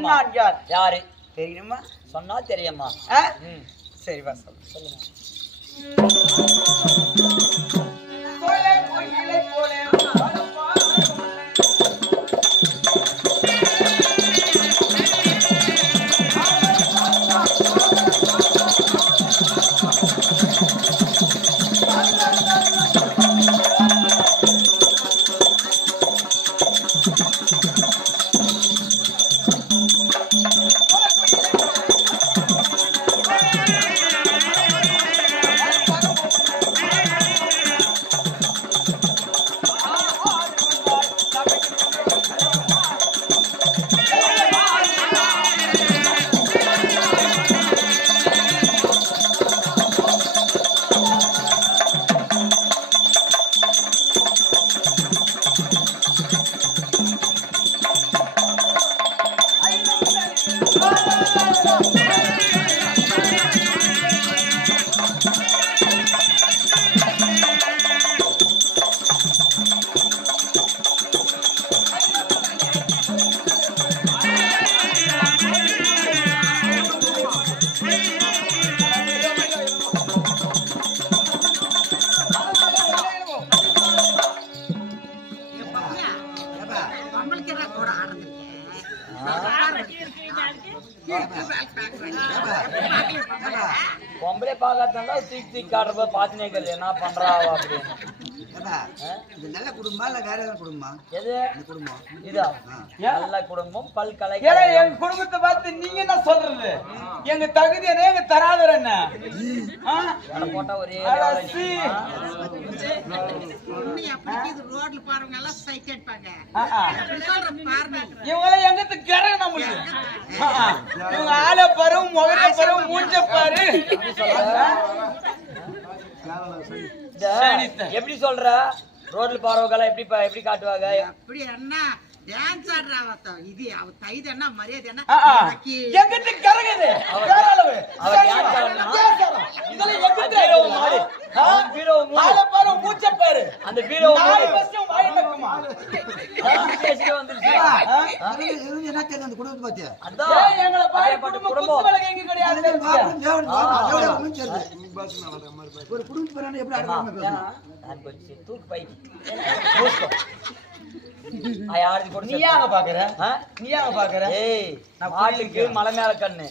சொன்னான் யார்? யாரு தெரியுமா? சொன்னா தெரியுமா? சரி வா சொல்லுங்க. பொம்பளை பாக்காதா தூக்கி தூக்கி காட்டுறப்ப பாத்துனே இருக்கிறது என்ன பண்றாவா அப்படின்னு. இது நல்ல குடும்பமா இல்ல வேற ஏதாவது குடும்பமா? எது குடும்பம் இதா? நல்ல குடும்பம் பல்கலை. எங்க குடும்பத்தை பார்த்து நீங்க என்ன சொல்றது? எங்க தகுதி என்ன, எங்க தராதர் என்ன? போட்டா ஒரே ரோட்ல பாருங்க எல்லாம் சைட் அடிப்பாங்க. இவங்க எங்கத்து கரை நம்மளுக்கு. இவங்க ஆளை பாரு, முகர பாரு, மூஞ்ச பாரு. எப்படி சொல்ற? ரோட்ல பாருவங்கள எப்படி காட்டுவாங்க? அப்படி என்ன டான்ஸ் ஆடுறாவ இது அவ தைது என்ன மரியாதை என்ன எங்கத்து கரகுது பேரளவு அவ டான்ஸ் ஆடுனா இதெல்லாம் எங்கத்து பீரோ மாடு. பீரோ மூடு ஆளை பாரு, மூஞ்ச பாரு. அந்த பீரோ நாலு வருஷம் வாய் நக்குமா. பேசிட்டு வந்துருச்சு. என்ன தெரியும் அந்த குடும்பத்தை பத்தி? அதான் எங்களை பாரு குடும்பம் குத்துவலக எங்க கிடையாது. ஒரு குடும்பம் பேரான எப்படி ஆடுறாங்க? நான் கொஞ்சம் தூக்கு பை யாரு கூட நீ யாங்க பாக்குற? நீ யாங்க பாக்குற? ஏய் மாட்டுக்கு மலை மேல கண்ணு,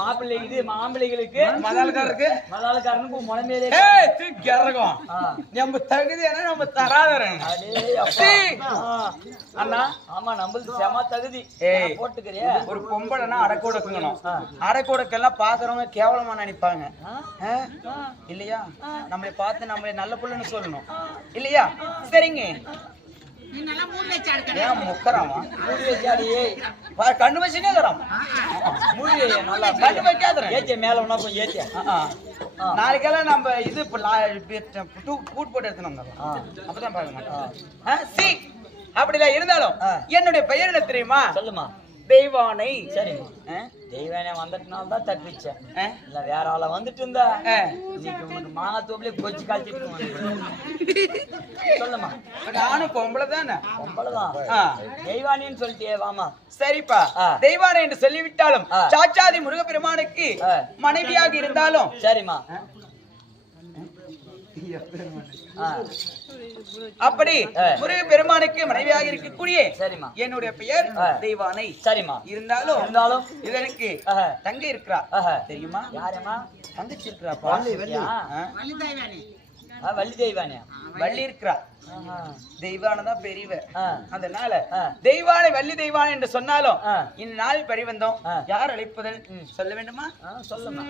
மாப்பிள்ளை இது மாம்பிள்ளைகளுக்கு மதாலக்காரருக்கு மதாலக்காரனுக்கு மலை மேலே தூக்கி இறங்கும். நம்ம தகுதி என்ன, நம்ம தராதரன். அண்ணா ஆமா நம்மளுக்கு செம தகுதி. போட்டுக்கிறியா? ஒரு பொம்பளைனா அடக்கோடக்கணும். அடக்கோடக்கெல்லாம் பாக்குறவங்க கேவலமா நினைப்பாங்க இல்லையா? நம்மளை பார்த்து நம்மளை நல்ல புள்ளன்னு சொல்லணும் இல்லையா? சரிங்க. நீ நல்லா மூணு வச்சு ஆடுற. ஏன் முக்கறாமா? மூடி வச்சாடியே கண்ணு வச்சுனே தரோம். மூடி நல்லா கண்ணு வைக்காதறேன். ஏத்திய மேல ஒண்ணா போய் ஏத்திய. நாளைக்கெல்லாம் நம்ம இது கூட் போட்டு எடுத்துன்னு வந்தோம். அப்பதான் பார்க்க மாட்டோம். சி அப்படிலாம் இருந்தாலும் என்னுடைய பெயர் என்ன தெரியுமா? சொல்லுமா. தெய்வானை. சரிம்மா. தெய்வானை வந்ததுனால தான் தப்பிச்சேன். இல்ல வேற ஆள வந்துட்டு இருந்தா இன்னைக்கு உனக்கு மாங்காத்தோப்புலயே கொச்சி காய்ச்சிட்டு. சொல்லுமா. நானும் பொம்பளை தானே. பொம்பளைதான். தெய்வானின்னு சொல்லிட்டே வாமா. சரிப்பா. தெய்வானை என்று சொல்லிவிட்டாலும் சாச்சாதி முருகப்பெருமானுக்கு மனைவியாக இருந்தாலும் சரிம்மா. அப்படி முருக பெருமானுக்கு மனைவியாக இருக்கக்கூடிய சரிம்மா என்னுடைய பெயர் தெய்வானை. சரிம்மா. இருந்தாலும் இதற்கு தங்கை இருக்கிறா தெரியுமா? யாரம்மா? தங்கச்சி இருக்கிறாப்பா. வள்ளி தெய்வானே. வள்ளி இருக்கிறா. தெய்வானதான் பெரியவ. அதனால தெய்வானை வள்ளி தெய்வானை என்று சொன்னாலும் இந்நாள் பரிவந்தோம். யார் அழைப்பதல் சொல்ல வேண்டுமா? சொல்லுமா.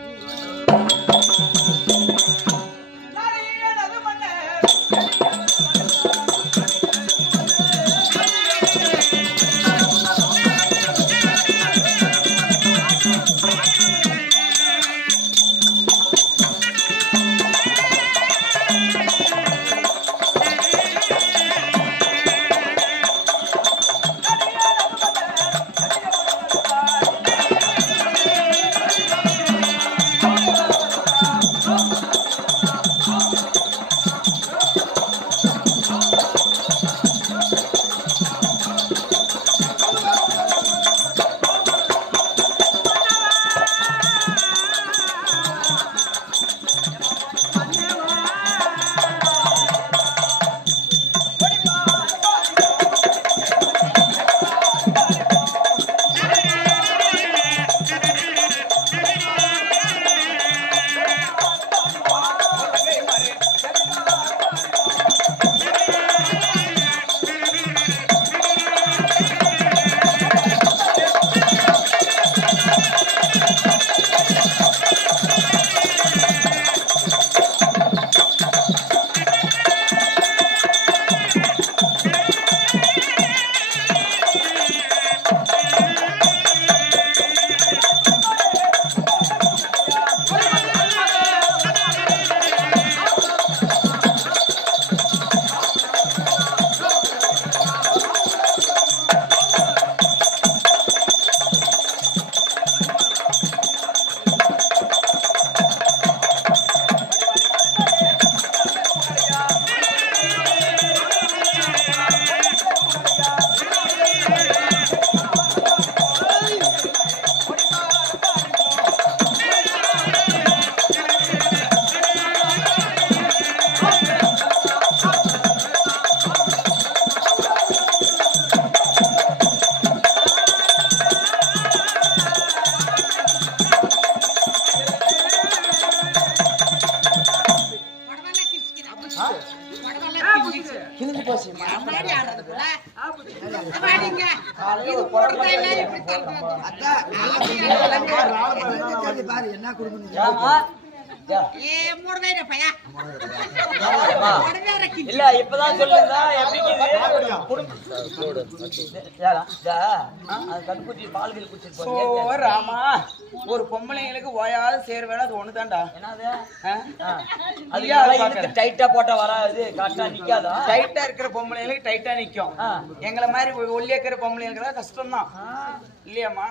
பாரு என்ன குடும்பம் ஏம்மா? ஏ மூணு பேரு பையா ஏம்மா? இல்ல இப்பதான் சொல்லுங்க எப்படிக்குது அது கண்குட்டி பால்கள் குடிச்சிட்டு சோ போறீங்க ராமா ஒரு பொம்பளைங்களுக்கு ஓயாத சேர் வேலை அது ஒண்ணுதான்டா என்னது ஆ? அது இல்லையா, அதை இதுக்கு பார்க்கறேன். டைட்டா போட்டா வராது கரெக்டா நிக்காதா டைட்டா இருக்கிற பொம்பளைங்களுக்கு டைட்டா நிக்கும் ஆ. எங்களை மாதிரி ஒல்லியா இருக்கிற பொம்பளைங்களுக்கு கஷ்டம் தான் இல்லையாம்மா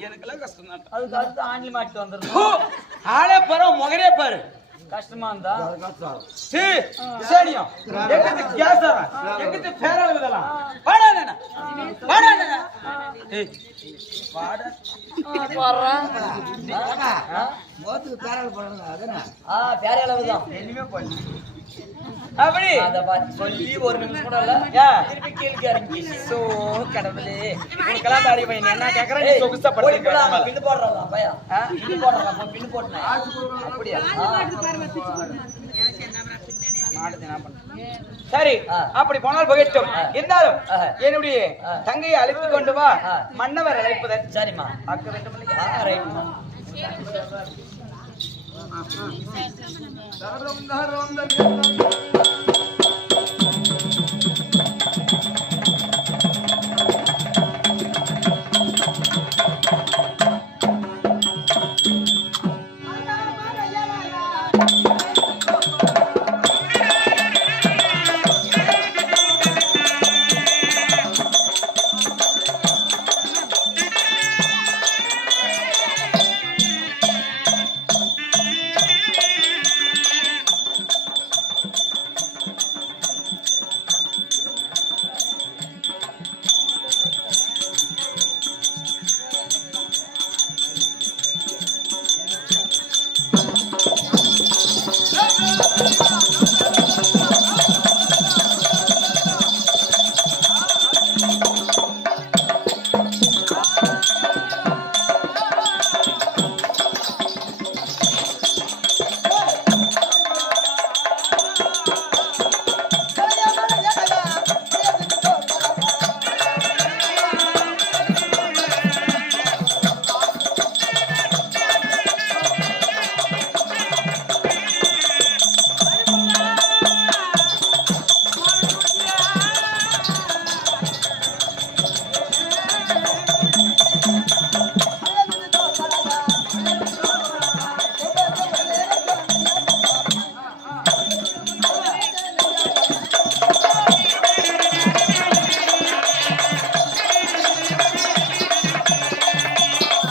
எனக்கெல்லாம் கஷ்டம் தான் அதுக்கு அடுத்து ஆண்டி மாட்டு வந்துடும் ஆளே பாரு முகரே பாரு கஷ்டமா இருந்தா சரியும் எங்கிட்டு கேசரா எங்கிட்டு பேரால விதலாம் வாடா நானா வாடா நானா ஏய் வாடா மோத்துக்கு பேரால் போடணும் அதுனா பேர அளவுதான் எதுவுமே பண்ணு அப்படி அத பார்த்து சொல்லி ஒரு நிமிஷம் கூட இல்ல ஏன் திருப்பி கீழ்க்கு இறங்கி சோ கடவுளே உனக்கெல்லாம் தாடி பையன் என்ன கேக்குறேன் நீ சொகுசா படுத்துக்க பின்னு போடுறதா பையா பின்னு போடுறதா பின்னு போட்டேன் அப்படியா மாடுது என்ன பண்றது? சரி அப்படி போனால் போகட்டும் இருந்தாலும் என்னுடைய தங்கையை அழைத்து கொண்டு வா மன்னவர் அழைப்பதன் சரிம்மா ஆக்க வேண்டும் இல்லையா ரைட்மா தரம்